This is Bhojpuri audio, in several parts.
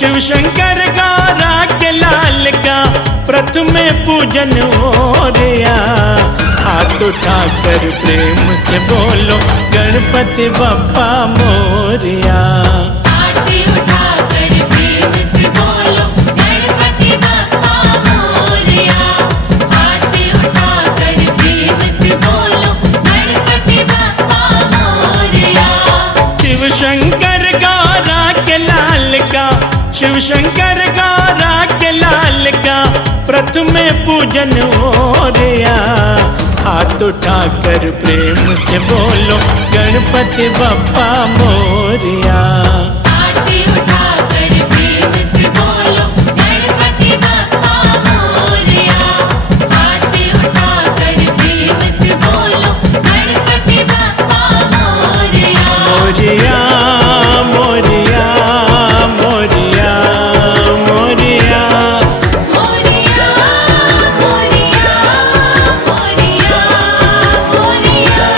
शिव शंकर गौरा के लाल का प्रथम पूजन हो रिया। हाथ उठाकर प्रेम से बोलो गणपति बप्पा मोरिया। हाथ उठाकर प्रेम से बोलो गणपति बप्पा मोरिया। हाथ उठाकर प्रेम से बोलो गणपति बप्पा मोरिया। शिव शंकर गौरा के लाल का, शिव शंकर गौरा के लाल का प्रथम पूजन हो रिया। हाथ उठाकर प्रेम से बोलो गणपति बप्पा मोरिया। हाथ उठाकर प्रेम से बोलो गणपति बप्पा मोरिया। हाथ उठाकर प्रेम से बोलो गणपति बप्पा मोरिया। मोरिया मोरिया मोरिया मोरिया मोरिया मोरिया मोरिया मोरिया।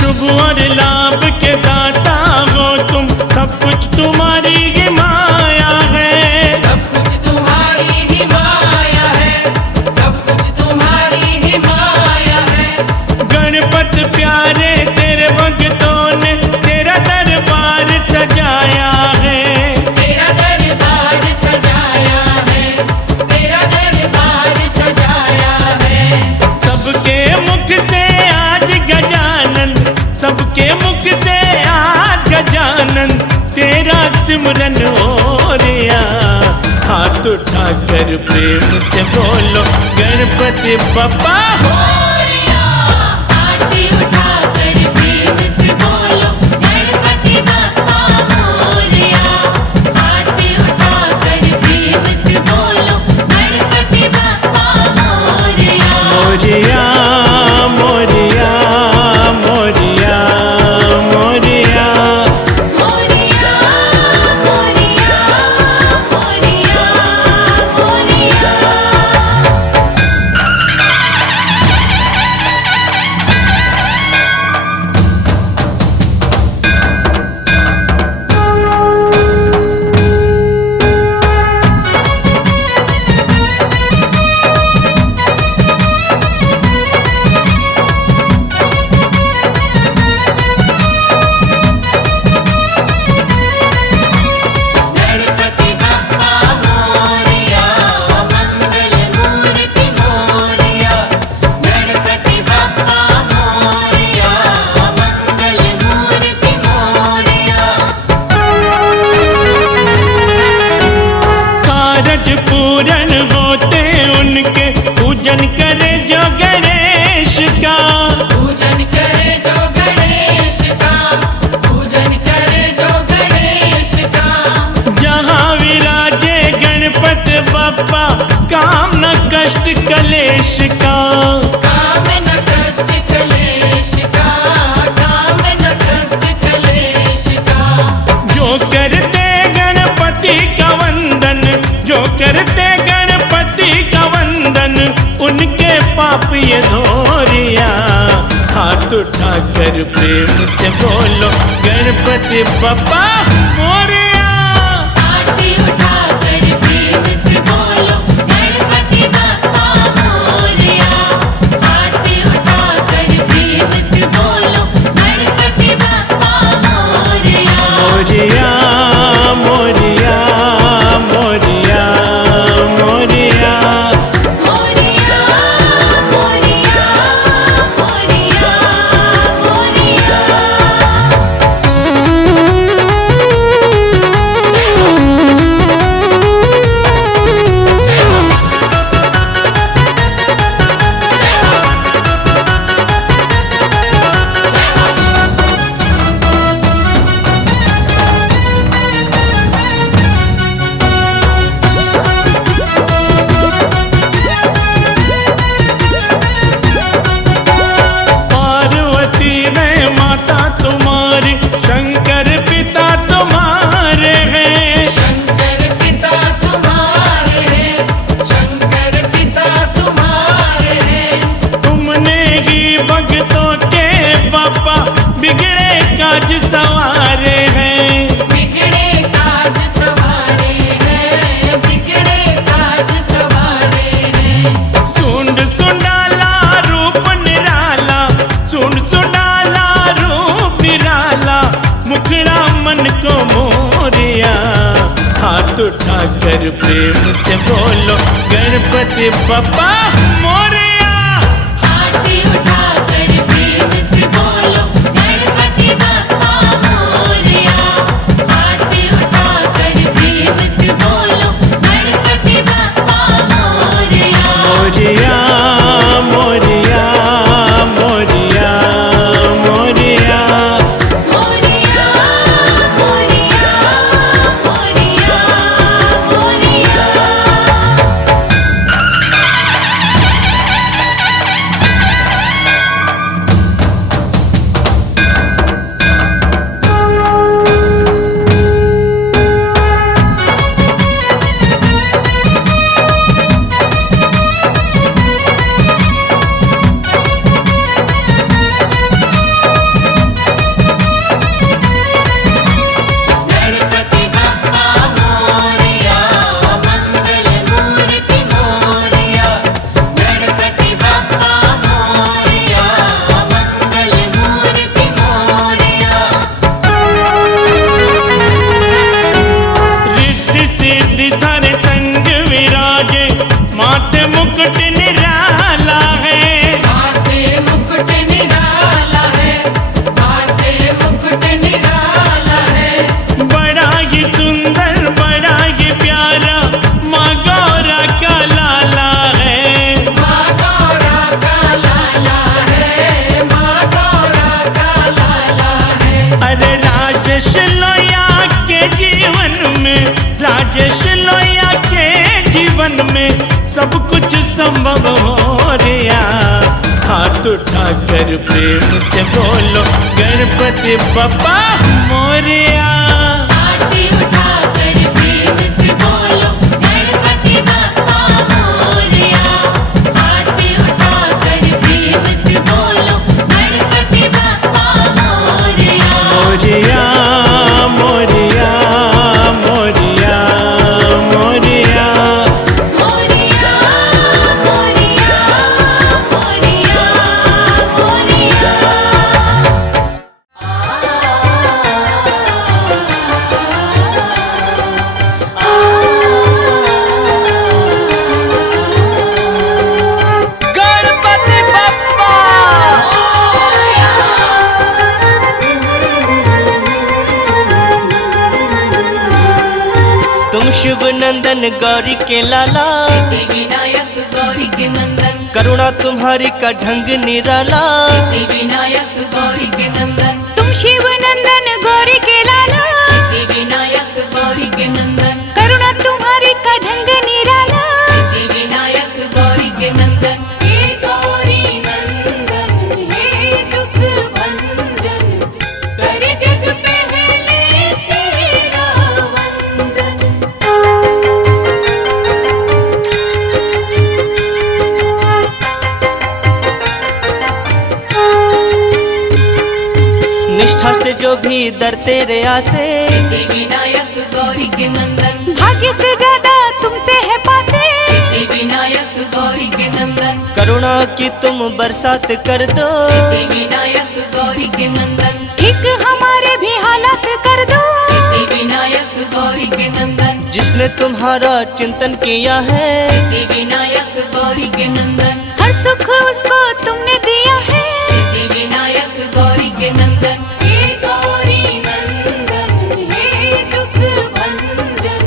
शुभ और लाभ के दाता हो तुम, सब कुछ तुम्हारी ही माया है। सब कुछ तुम्हारी ही माया है। सब कुछ तुम्हारी ही माया है। गणपत प्यारे तेरे भक्तों ने तेरा दरबार सजाया है। तेरा दरबार सजाया है। तेरा दरबार सजाया है। सबके मुख से आज गजानन, सबके मुख से आज गजानन तेरा सिमरन हो रिया। हाथ उठाकर प्रेम से बोलो गणपति बप्पा। मोरिया। हाथ उठाकर प्रेम से बोलो गणपति बप्पा मोरिया। हाथ उठाकर प्रेम से बोलो गणपति बप्पा मोरिया। मोरिया मोरिया मोरिया मोरिया मोरिया मोरिया मोरिया मोरिया। गणपति बप्पा मोरिया। मंगल मूर्ति मोरिया। गणपति बप्पा मोरिया। मंगल मूर्ति मोरिया। कारज पूरन होते उनके पूजन करे जो गणेश का। पूजन करे जो गणेश का। पूजन करे जो गणेश का। जहाँ विराजे गणपति बप्पा काम न कष्ट कलेश का। काम न कष्ट कलेश का। काम न कष्ट कलेश का। जो करते गणपति का वंदन, जो करते गणपति का वंदन उनके पाप ये धोरिया। हाथ उठाकर प्रेम से बोलो गणपति बप्पा मोरिया। हाथ उठाकर प्रेम से बोलो गणपति बप्पा मोरिया। हाथ उठाकर प्रेम से बोलो गणपति बप्पा मोरिया। मोरिया मोरिया मोरिया मोरिया मोरिया मोरिया मोरिया मोरिया। गणपति बप्पा मोरया। आरती उठाकर प्रेम से बोलो गणपति बप्पा मोरया। आरती उठाकर प्रेम से बोलो गणपति बप्पा मोरया। मोरया मोरया मोरया मोरया। मोरया मोरया मोरया मोरया। गणपति बप्पा मोरया मंगल मूर्ति मोरया। गणपति बप्पा मोरया मंगल मूर्ति मोरया। रिद्धि सिद्धि धर संग विराजे माथे मुकुट निराला है। माथे मुकुट निराला है, माथे मुकुट निराला है। बड़ा ही सुंदर बड़ा ही प्यारा माँ गौरा का लाला है। माँ गौरा का लाला है, माँ गौरा का लाला है। अरे राजेश लोया के जीवन में, राजेश लोया के जीवन में सब कुछ संभव हो रहा। हाथ उठाकर प्रेम से बोलो गणपति बप्पा मोरया। आरती उठाकर प्रेम से बोलो गणपति बप्पा मोरया। आरती उठाकर प्रेम से बोलो गणपति बप्पा मोरया। मोरया मोरया मोरया मोरया। मोरया मोरया मोरया मोरया। गणपति बप्पा तुम शिव नंदन गौरी के लाला, सिद्धि विनायक गौरी के नंदन। करुणा तुम्हारी का ढंग निराला। सिद्धि विनायक गौरी के नंदन। तुम शिव नंदन गौरी के लाला, सिद्धि विनायक गौरी के नंदन। करुणा तुम्हारी का ढंग निराला। सिद्धि विनायक गौरी के नंदन। हे गौरी नंदन हे दुख भंजन, करे जग पहले तेरा वंदन। निष्ठा से जो भी दर तेरे आते, सिद्धि विनायक गौरी के नंदन। भाग्य से ज्यादा तुमसे है पाते। सिद्धि विनायक गौरी के नंदन। करुणा की तुम बरसात कर दो। सिद्धि विनायक गौरी के नंदन। ठीक हमारे भी हालात कर दो। सिद्धि विनायक गौरी के नंदन। जिसने तुम्हारा चिंतन किया है, सिद्धि विनायक गौरी के नंदन। हर सुख उसको तुमने दिया है। सिद्धि विनायक गौरी के नंदन। हे गौरी नंदन हे दुख भंजन,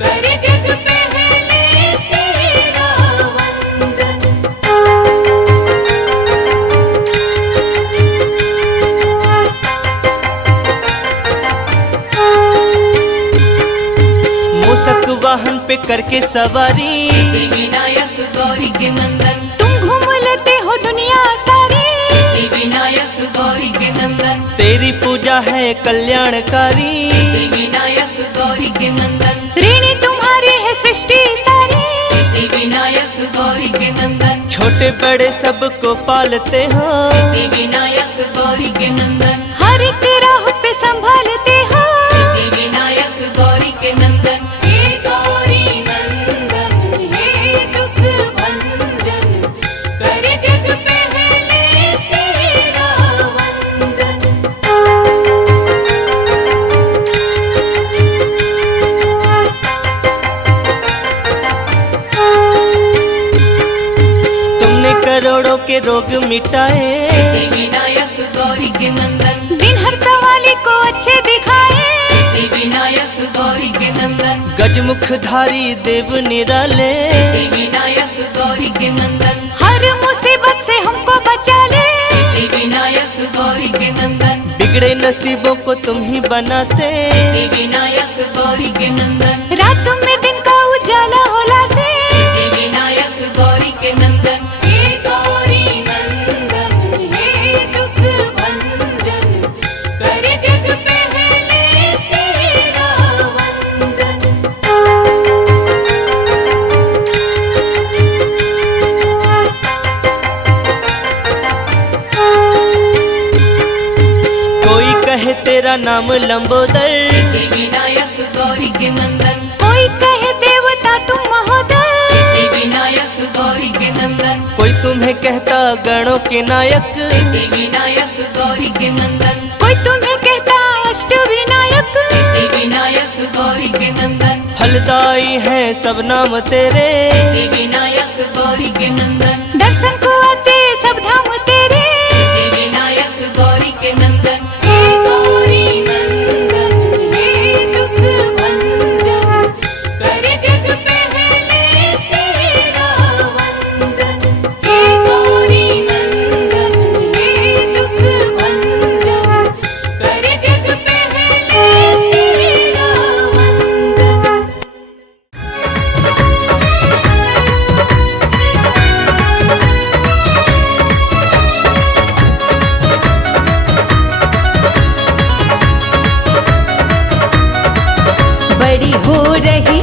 करे जग पहले तेरा वंदन। मूसक वाहन पे करके सवारी, सिद्धि विनायक गौरी के नंदन। तुम घूम लेते हो दुनिया सारी। सिद्धि विनायक गौरी के नंदन। तेरी पूजा है कल्याणकारी। सिद्धि विनायक गौरी के नंदन। ऋणी तुम्हारी है सृष्टि सारी। सिद्धि विनायक गौरी के नंदन। छोटे बड़े सबको पालते हो। सिद्धि विनायक गौरी के नंदन। हर एक राह पे संभालते हो। सिद्धि विनायक गौरी के नंदन। हे गौरी नंदन हे दुख भंजन, करे जग पहले तेरा वंदन। करोड़ों के रोग मिटाए। सिद्धि विनायक गौरी के नंदन, दिन हर सवाली को अच्छे दिखाए। सिद्धि विनायक गौरी के नंदन, गजमुखधारी देव निराले। सिद्धि विनायक गौरी के नंदन, हर मुसीबत से हमको बचा ले। सिद्धि विनायक गौरी के नंदन, बिगड़े नसीबों को तुम ही बनाते। सिद्धि विनायक गौरी के नंदन, रात में दिन का उजाला हो लाते। सिद्धि विनायक गौरी के नंदन, हे गौरी नंदन, हे दुख भंजन, करे जग पहले तेरा वंदन। कोई कहे तेरा नाम लंबोदर। सिद्धि विनायक गौरी के नंदन, कोई कहे देवता तुम महोदय। सिद्धि विनायक गौरी के नंदन, कोई तुम्हें कहता गणों के नायक। सिद्धि विनायक गौरी के नंदन, कोई तुम्हें कहता अष्ट विनायक। सिद्धि विनायक गौरी के नंदन, फलदाई है सब नाम तेरे। सिद्धि विनायक गौरी के नंदन, दर्शन को आते सब धाम तेरे। सिद्धि विनायक गौरी के नंदन, हे गौरी नंदन, हे दुख भंजन, करे जग पहले तेरा वंदन। हे गौरी नंदन, हे दुख भंजन, करे जग पहले तेरा वंदन। बड़ी हो रही,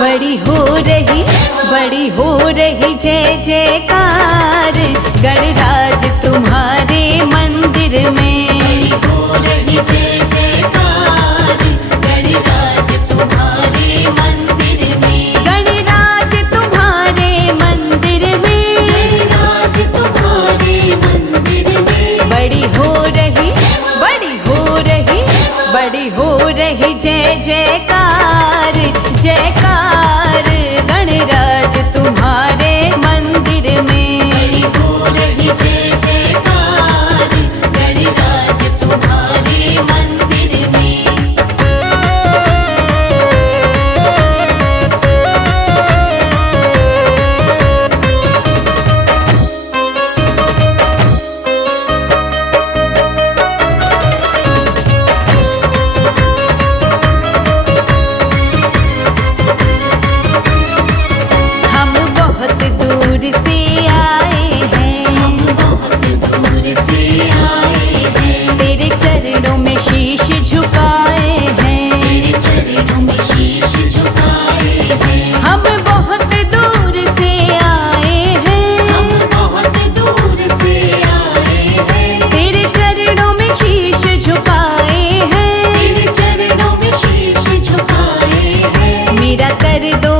बड़ी हो रही, बड़ी हो रही जय जयकार गणराज तुम्हारे मंदिर में। बड़ी हो रही जय जयकार गणराज तुम्हारे मंदिर में। गणराज तुम्हारे मंदिर में। गणराज तुम्हारे मंदिर में। बड़ी हो रही, बड़ी हो रही, बड़ी हो रही जय जयकार जयकार गणराज तुम्हारे मंदिर में। बड़ी हो रही जय जयकार गणराज तुम्हारे मंदिर में। हम बहुत दूर से आए हैं। हम बहुत दूर से आए हैं। तेरे चरणों में शीश झुकाए हैं। तेरे चरणों में शीश झुकाए हैं। हम बहुत दूर से आए हैं। हम बहुत दूर से आए हैं। तेरे चरणों में शीश झुकाए हैं। तेरे चरणों में शीश झुकाए हैं। मेरा कर दो,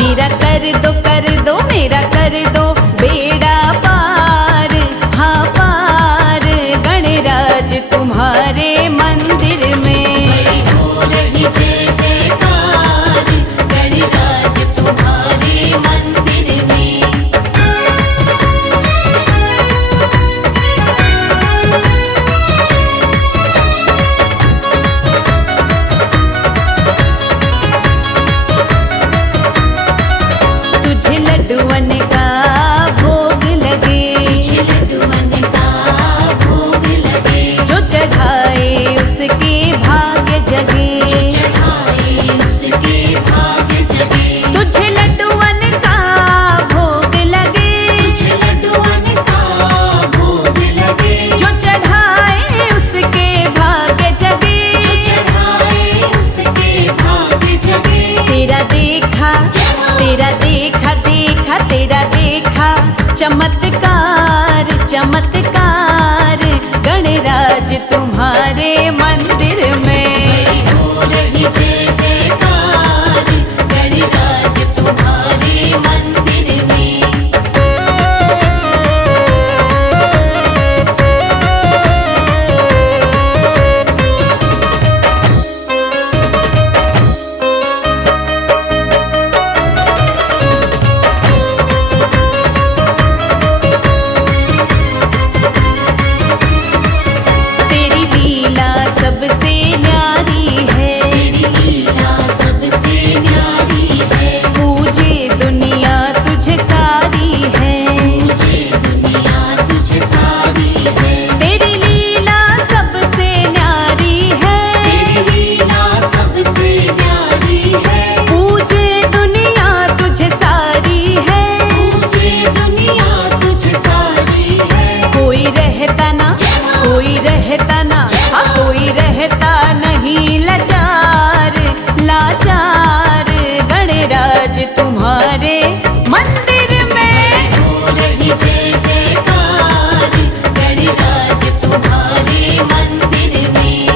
मेरा कर दो, कर दो, मेरा कर दो बेड़ा पार, हाँ पार गणराज तुम्हारे मंदिर में। बड़ी हो रही जय जयकार गणराज तुम्हारे मंदिर में। तुझे लड्डुअन का भोग लगे। तुझे लड्डुअन का भोग लगे। जो चढ़ाए उसके भाग्य जगे। जो चढ़ाए उसके भाग्य जगे। तुझे लड्डुअन का भोग लगे। तुझे लड्डुअन का भोग लगे। जो चढ़ाए उसके भाग्य जगे। जो चढ़ाए उसके भाग्य जगे। तेरा देखा, तेरा देखा, देखा तेरा देखा चमत्कार चमत्कार गणराज तुम्हारे मंदिर में। बड़ी हो रही जय जयकार गणराज तुम्हारे मंदिर में। जय जयकार गणराज तुम्हारे मंदिर में।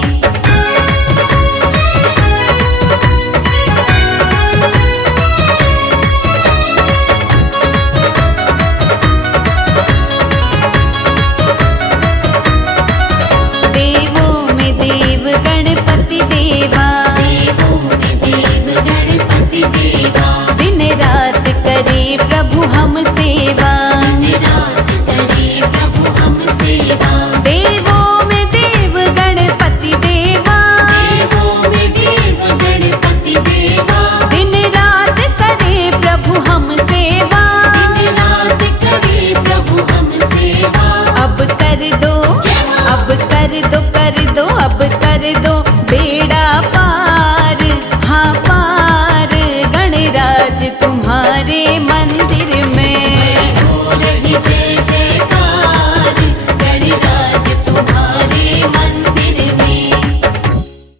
देवों में देव गणपति देवा, देवों में देव गणपति देवा, दिन रात करे प्रभु हम सेवा। रात करे प्रभु हम सेवा। देवों में देव गणपति देवा, देवों में देव गणपति देवा, दिन रात करे प्रभु हम सेवा। दिन रात करे प्रभु हम सेवा। अब कर दो, अब कर दो, कर दो, अब कर दो